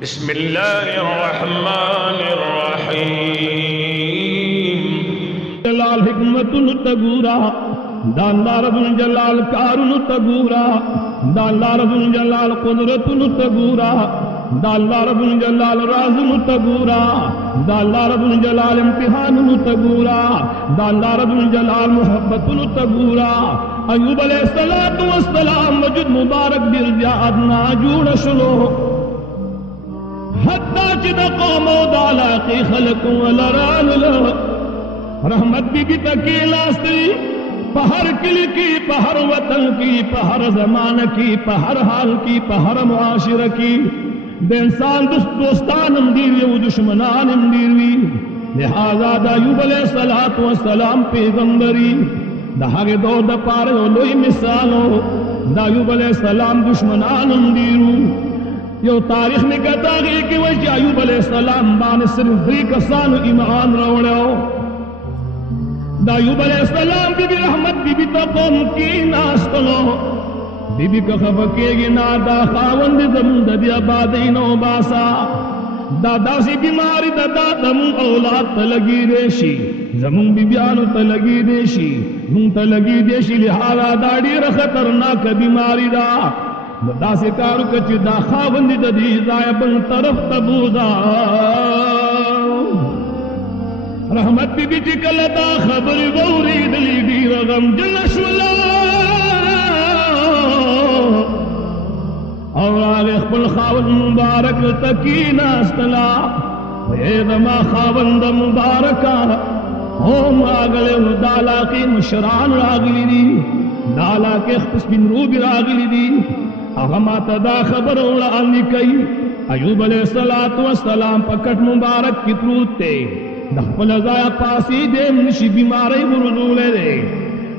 بسم اللہ الرحمن الرحیم. جلال حکمت تگورا دا اللہ رب الجلال کارن تگورا دا اللہ رب الجلال قدرت تگورا دا اللہ رب الجلال راز تگورا دا اللہ رب الجلال امتحان تگورا دا اللہ رب الجلال محبت تگورا. ایوب علیہ السلام وجد مبارک دل جاد ناجوڑ شلو حتی چد قوم و دالاقی خلق ولران لو رحمت بی بی تکیلاستی پہر کلی کی پہر وطن کی پہر زمان کی پہر حال کی پہر معاشر کی بے انسان دوستان اندیروی و دشمنان اندیروی. لہذا دا ایوب علیہ السلام پیغمبری دا حق دو دا پارے و لوی مثالو دا ایوب علیہ السلام دشمنان اندیرو. یو تاریخ میں کہتا گئی کہ وجہ ایوب علیہ السلام بانے صرف دری کسانو ایمان روڑے ہو. دا ایوب علیہ السلام بی بی رحمت بی بی تا قوم کی ناستلو بی بی کا خفکے گی نا دا خاوند زمون دا دی آبادینو باسا دا سی بیماری دا زمون اولاد تلگی دیشی زمون بی بیانو تلگی دیشی مون تلگی دیشی لحاظا دا دیر خطرناک بیماری دا سے کارو کچی دا خاوند دا دی زائبن طرف تبودا. رحمت بی بی چکل دا خبر ووری دلی دیر غم جلشولا اور آگے خپل خاوند مبارک تکین استلا اے دما خاوند مبارکا ہوم آگلے دالا کی مشران راگلی دی دالا کے خپس بن روبی راگلی دی اغماتا دا خبر اوڑا آنی کئی. ایوب علیہ السلام پکٹ مبارک کی تروت تے دخپل ازایا پاسی دے منشی بیماری بردولے دے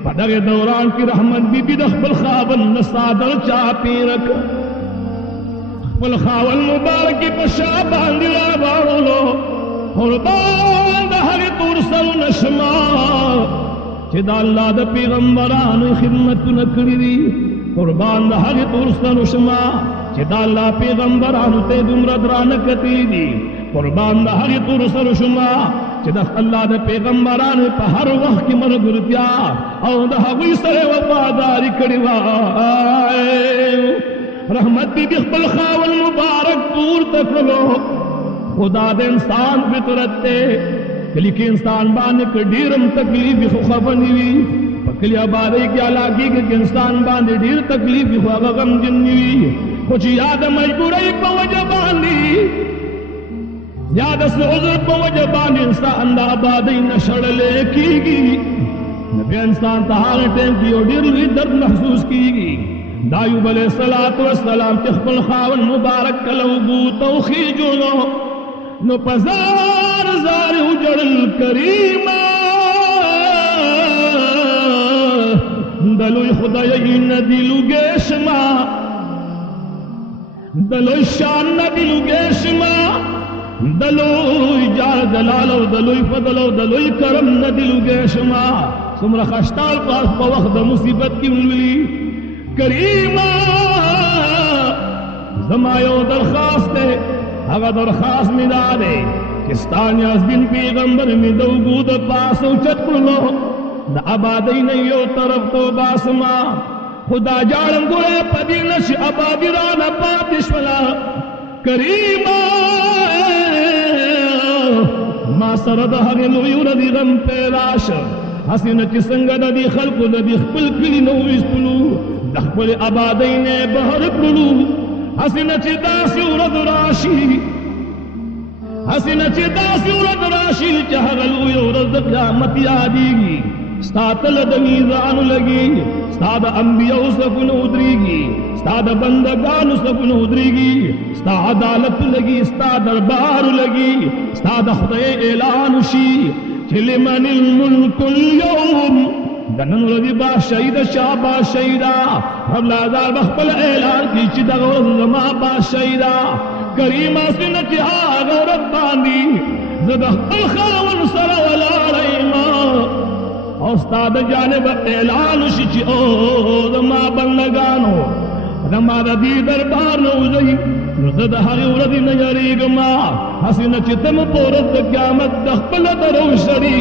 پدغ دوران کی رحمت بی بی دخپل خاون نصادر چاپی رکھ دخپل خاون مبارک کی پشا باندی را بارولو قربان دا حلی تورسل نشما چی دا اللہ دا پیغمبران خدمت نکری دی قربان دا حلی تورسل نشما چی دا اللہ پیغمبران تے دمردرانکتی دی قربان دا حلی تورسل نشما چی دا اللہ دا پیغمبران پا ہر وقت کی مرگرتیا او دا حقی سر وفاداری کری وائے. رحمت بی بی خپل خاول مبارک پور تکلو خدا دے انسان فطرت تے کلی کے انسان بانے کے ڈیرم تکلیفی خو خفنی وی پکلی آبادی کی علاقی کے انسان بانے ڈیر تکلیفی خو غم جنی وی کچھ یاد مجبوری پا وجہ باندی یاد اس عذر پا وجہ باندی انسان دا آبادی نشڑ لے کی گی نبی انسان تحال ٹیم کی اور ڈیر لی درد محسوس کی گی. دا ایوب علیہ السلام تخبل خاون مبارک کلو بو توخیجو نو پزار زار اجڑل کریمہ دلوی خدای ندلو گیشما دلوی شان ندلو گیشما دلوی جار دلالو دلوی فضلو دلوی کرم ندلو گیشما سمر خشتال پاس پا وقت مصیبت کی ملی کریمہ زمایو درخواست ہے اگر درخواست میں دادے کستانی از دن پیغمبر میں دو گود پاسو چتکلو دا آبادی نیو طرف تو باسما خدا جارم گوئے پدینش آبادی رانا پاتشولا کریمہ ما سرد حقلو یوردی غم پیراش حسین چی سنگا دا دی خلق دا دی خپل کلی نویستلو دخپل آبادی نے بہر کلو حسین چی داسی ورد راشی حسین چی داسی ورد راشی چہغلو یورد قیامت یادی گی ستاتل دمیزان لگی ستاد انبیاء سفن ادری گی ستاد بندگان سفن ادری گی ستا عدالت لگی ستا دربار لگی ستاد خدای اعلان شی چلی من الملک اليوم دنن رضی با شہید شاہ با شہیدہ رب لازار بخبل اعلان کی چی دغور زما با شہیدہ کریمہ سنچی آغا رب باندی زدہ الخاون سر ولا ریمہ استاد جانب اعلان شی چی او زما بندگانو زما دی دربار نوزی زه د هغې ورځې نه یریږم هسې نه چې ته مو په ورځ د قیامت د خپله درو شړي